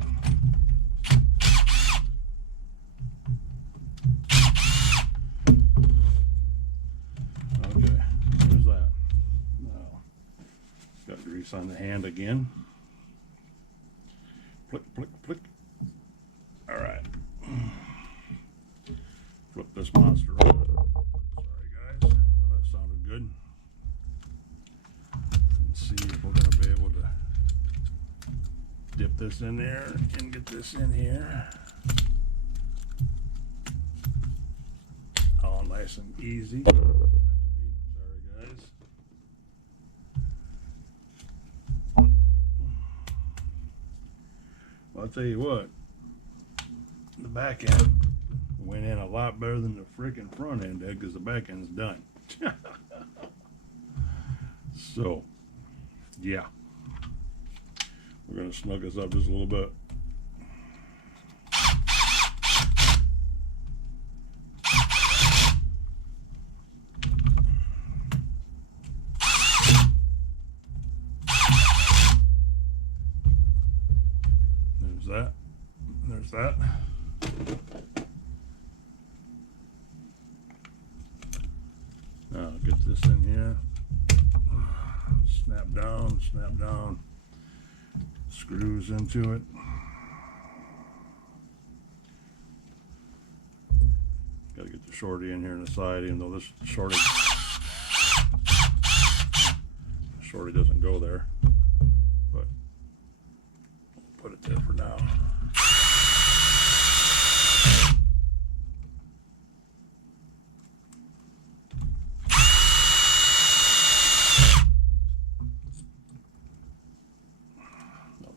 Okay, there's that. Now, got grease on the hand again. Flick, flick, flick. All right. Flip this monster over. Sorry, guys. Well, that sounded good. See if we're going to be able to dip this in there and get this in here all nice and easy. Sorry guys. Well, I'll tell you what, the back end went in a lot better than the freaking front end did, because the back end's done. So yeah, we're going to snug this up just a little bit. There's that. There's that. Now get this in here. Snap down, screws into it. Gotta get the shorty in here on the side, even though this shorty doesn't go there, but we'll put it there for now.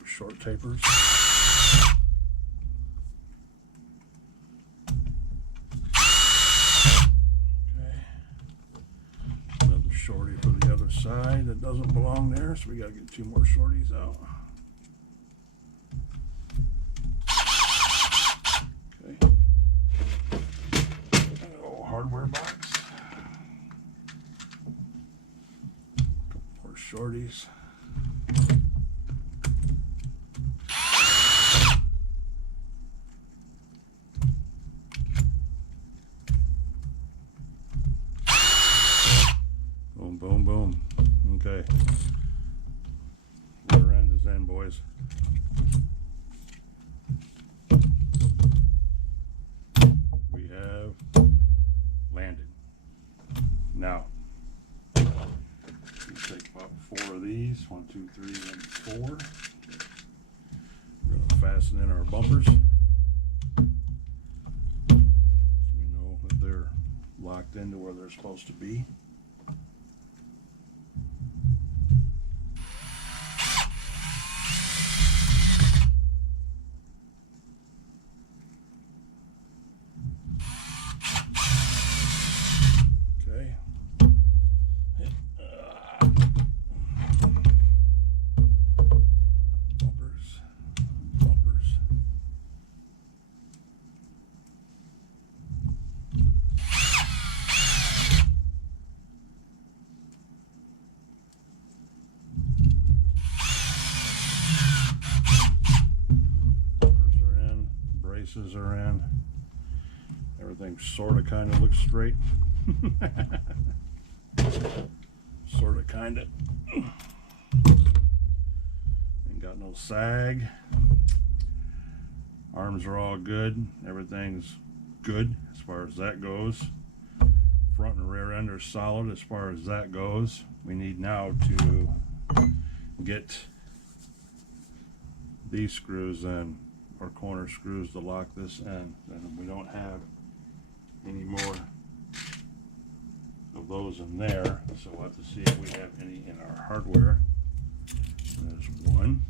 Short tapers. Okay. Another shorty for the other side that doesn't belong there, so we gotta get 2 more shorties out. Okay. Oh, hardware box. Couple more shorties. Boom, boom. Okay. Rear end is in, boys. We have landed. Now, we take about 4 of these. 1, 2, 3, and 4. We're going to fasten in our bumpers, so we know that they're locked into where they're supposed to be. Are in. Everything sort of kind of looks straight. Sort of kind of. got no sag. Arms are all good. Everything's good as far as that goes. Front and rear end are solid as far as that goes. We need now to get these screws in, or corner screws, to lock this in. And we don't have any more of those in there, so we'll have to see if we have any in our hardware. There's one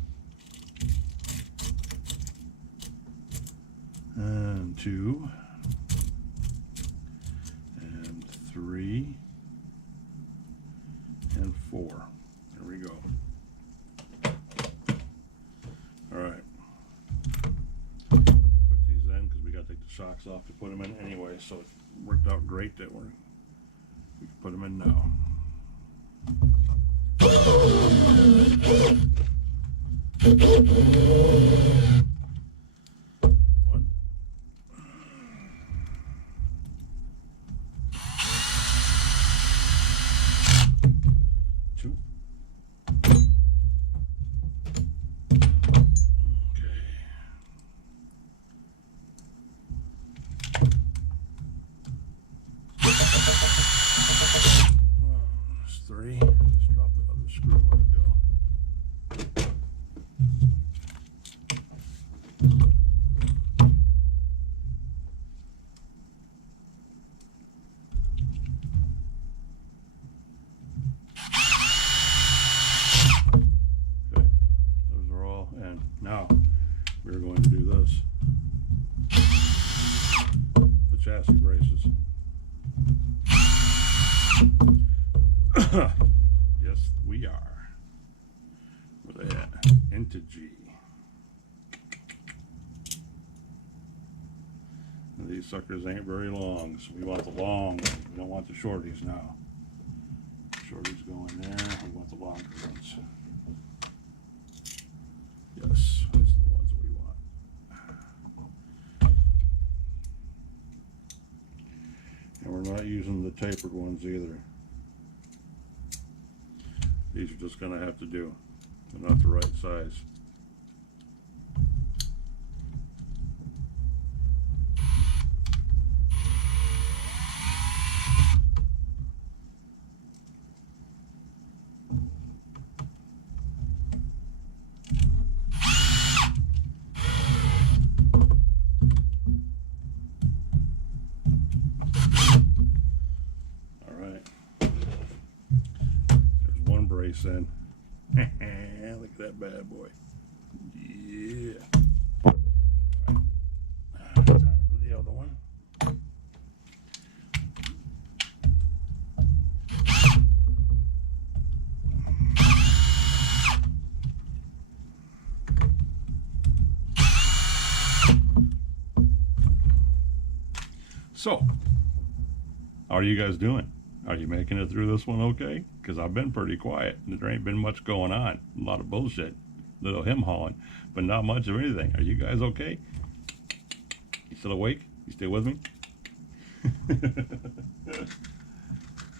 and two and three and four. There we go. All right, we put these in because we got to take the shocks off to put them in anyway, so it worked out great that we can put them in now. One. Two. Okay. That's three. Just drop the other screw where to go. Okay, those are all in. Now we're going to do this. The chassis braces. Yes, we are. Where they at? Into G. And these suckers ain't very long, so we want the long ones. We don't want the shorties now. Shorties go in there. We want the longer ones. Yes, these are the ones that we want. And we're not using the tapered ones either. These are just going to have to do. They're not the right size. All right. There's one brace in. Look at that bad boy. Yeah. All right. Time for the other one. So, how are you guys doing? Are you making it through this one okay? Because I've been pretty quiet. There ain't been much going on. A lot of bullshit. Little him hawing, but not much of anything. Are you guys okay? You still awake? You still with me?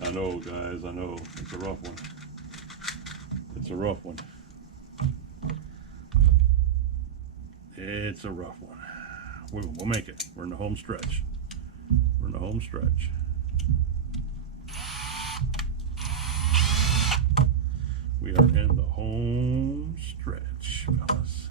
I know, guys. I know. It's a rough one. It's a rough one. It's a rough one. We'll make it. We're in the home stretch. We're in the home stretch. We are in the home stretch, fellas.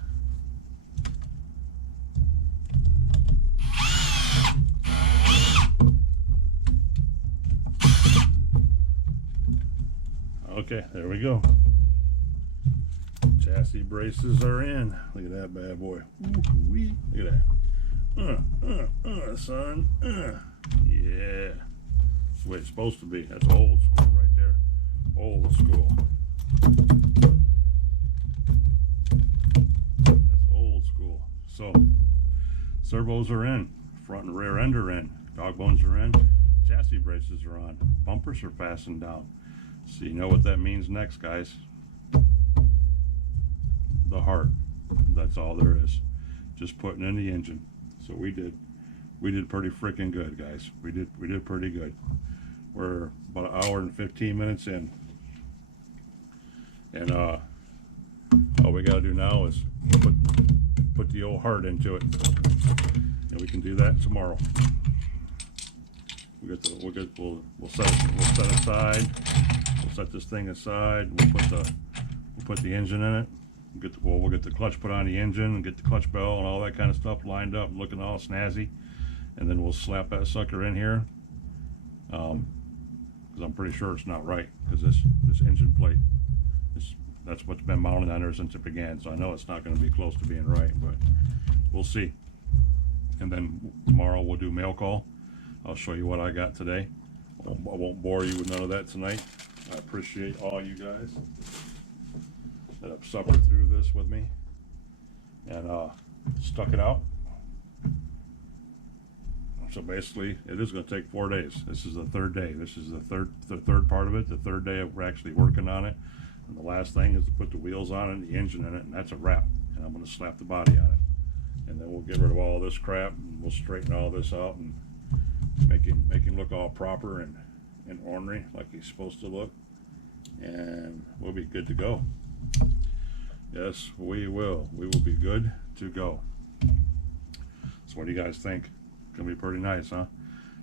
Okay, there we go. Chassis braces are in. Look at that bad boy. Ooh-wee. Look at that. Son. Yeah. That's the way it's supposed to be. That's old school right there. Old school. That's old school. So, servos are in. Front and rear end are in. Dog bones are in. Chassis braces are on. Bumpers are fastened down. So you know what that means next, guys. The heart. That's all there is. Just putting in the engine. So we did pretty freaking good, guys. We did pretty good. We're about an hour and 15 minutes in. And All we gotta do now is put the old heart into it, and we can do that tomorrow. We'll set aside. We'll set this thing aside. We'll put the engine in it. We'll get the clutch put on the engine and get the clutch bell and all that kind of stuff lined up, looking all snazzy, and then we'll slap that sucker in here. Because I'm pretty sure it's not right, because this engine plate, that's what's been mounted on there since it began. So I know it's not going to be close to being right, but we'll see. And then tomorrow we'll do mail call. I'll show you what I got today. I won't bore you with none of that tonight. I appreciate all you guys that have suffered through this with me and stuck it out. So basically, it is going to take 4 days. This is the third day. This is the third part of it. The third day we're actually working on it. And the last thing is to put the wheels on it and the engine in it, and that's a wrap. And I'm going to slap the body on it. And then we'll get rid of all this crap, and we'll straighten all this out and make him look all proper and ornery like he's supposed to look. And we'll be good to go. Yes, we will. We will be good to go. So what do you guys think? Gonna be pretty nice, huh?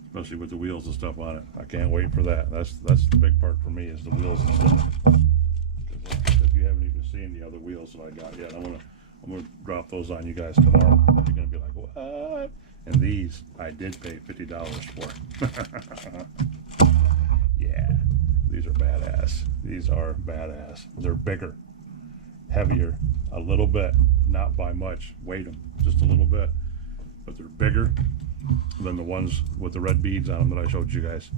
Especially with the wheels and stuff on it. I can't wait for that. That's the big part for me, is the wheels and stuff. Because you haven't even seen the other wheels that I got yet. I'm gonna drop those on you guys tomorrow. You're gonna be like, what? And these I did pay $50 for. Yeah, these are badass. These are badass. They're bigger, heavier, a little bit, not by much. Weight them just a little bit, but they're bigger than the ones with the red beads on them that I showed you guys.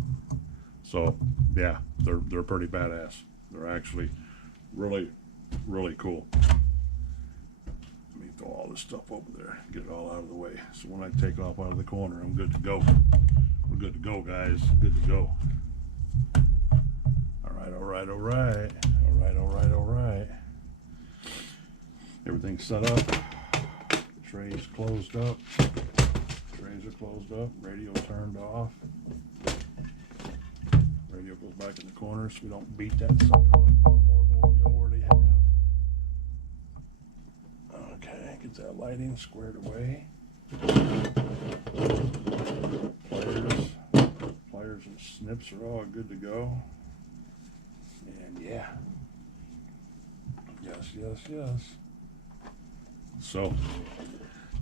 So yeah, they're pretty badass. They're actually really, really cool. Let me throw all this stuff over there, get it all out of the way. So when I take off out of the corner, I'm good to go. We're good to go, guys. Good to go. All right. Everything's set up. The tray's closed up. Trays are closed up. Radio turned off. Radio goes back in the corner so we don't beat that sucker up no more than what we already have. Okay, get that lighting squared away. Pliers and snips are all good to go. And yeah. Yes. So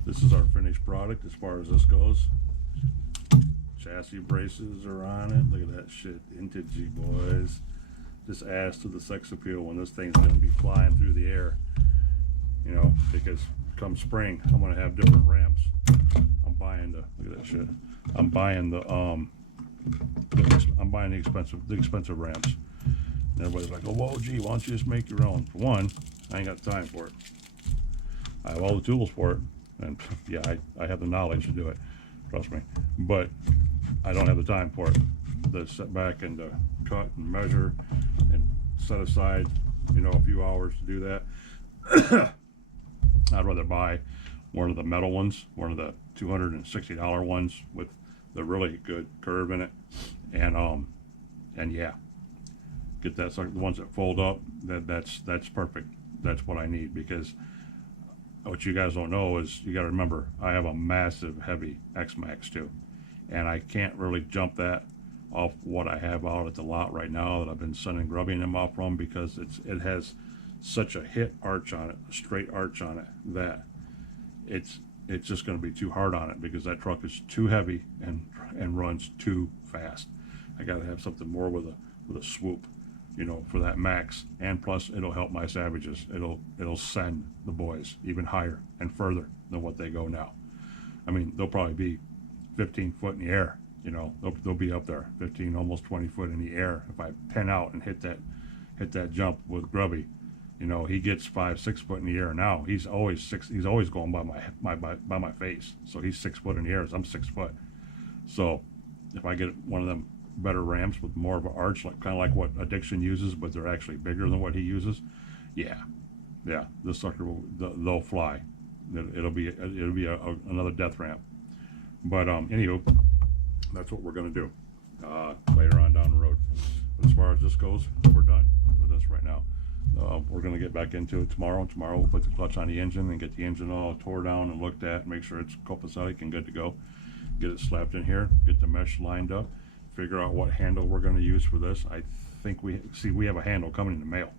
this is our finished product as far as this goes. Chassis braces are on it. Look at that shit. Vintagey, boys. Just adds to the sex appeal when this thing's going to be flying through the air. You know, because come spring, I'm going to have different ramps. I'm buying the, look at that shit. I'm buying the expensive ramps. And everybody's like, oh, whoa, gee, why don't you just make your own? For one, I ain't got the time for it. I have all the tools for it. And yeah, I have the knowledge to do it. Trust me. But I don't have the time for it. To sit back and to cut and measure and set aside, you know, a few hours to do that. I'd rather buy one of the metal ones, one of the $260 ones with the really good curve in it. And yeah, get that, the ones that fold up. That's perfect. That's what I need, because what you guys don't know is, you got to remember, I have a massive heavy X-Max too, and I can't really jump that off what I have out at the lot right now that I've been sending grubbing them off from, because it has such a hit arch on it, a straight arch on it, that it's just going to be too hard on it, because that truck is too heavy and runs too fast. I got to have something more with a swoop, you know, for that max. And plus, it'll help my Savages. It'll send the boys even higher and further than what they go now. I mean, they'll probably be 15 foot in the air. You know, they'll be up there, 15, almost 20 foot in the air. If I pin out and hit that jump with Grubby, you know, he gets 5-6 foot in the air now. He's always going by my face. So he's 6 foot in the air as I'm 6 foot. So if I get one of them better ramps with more of an arch, like kind of like what Addiction uses, but they're actually bigger than what he uses, yeah, this sucker they'll fly. It'll be another death ramp. But anywho, that's what we're gonna do later on down the road. But as far as this goes, we're done with this right now. We're going to get back into it tomorrow. Tomorrow we'll put the clutch on the engine and get the engine all tore down and looked at, make sure it's copacetic and good to go. Get it slapped in here, get the mesh lined up, figure out what handle we're going to use for this. I think we have a handle coming in the mail.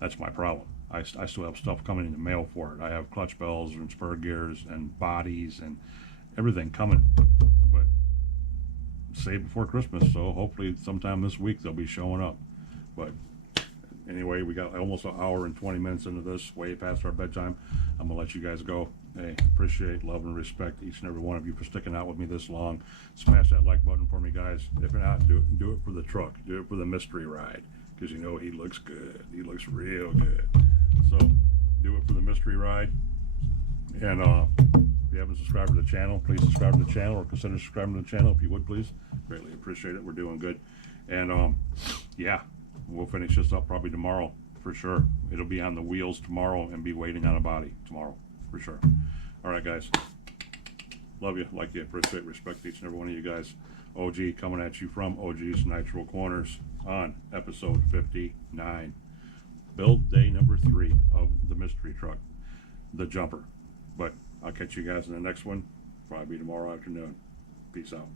That's my problem. I still have stuff coming in the mail for it. I have clutch bells and spur gears and bodies and everything coming, but save before Christmas, so hopefully sometime this week they'll be showing up. But anyway, we got almost an hour and 20 minutes into this, way past our bedtime. I'm gonna let you guys go. Hey, appreciate, love, and respect each and every one of you for sticking out with me this long. Smash that like button for me, guys. If not, do it for the truck. Do it for the mystery ride, because you know he looks good. He looks real good. So do it for the mystery ride. And if you haven't subscribed to the channel, please subscribe to the channel, or consider subscribing to the channel if you would, please. Greatly appreciate it. We're doing good. And yeah, we'll finish this up probably tomorrow for sure. It'll be on the wheels tomorrow and be waiting on a body tomorrow for sure. All right, guys. Love you, like you, appreciate, respect each and every one of you guys. OG coming at you from OG's Nitro Corners on episode 59. Build day number 3 of the mystery truck, the jumper. But I'll catch you guys in the next one, probably tomorrow afternoon. Peace out.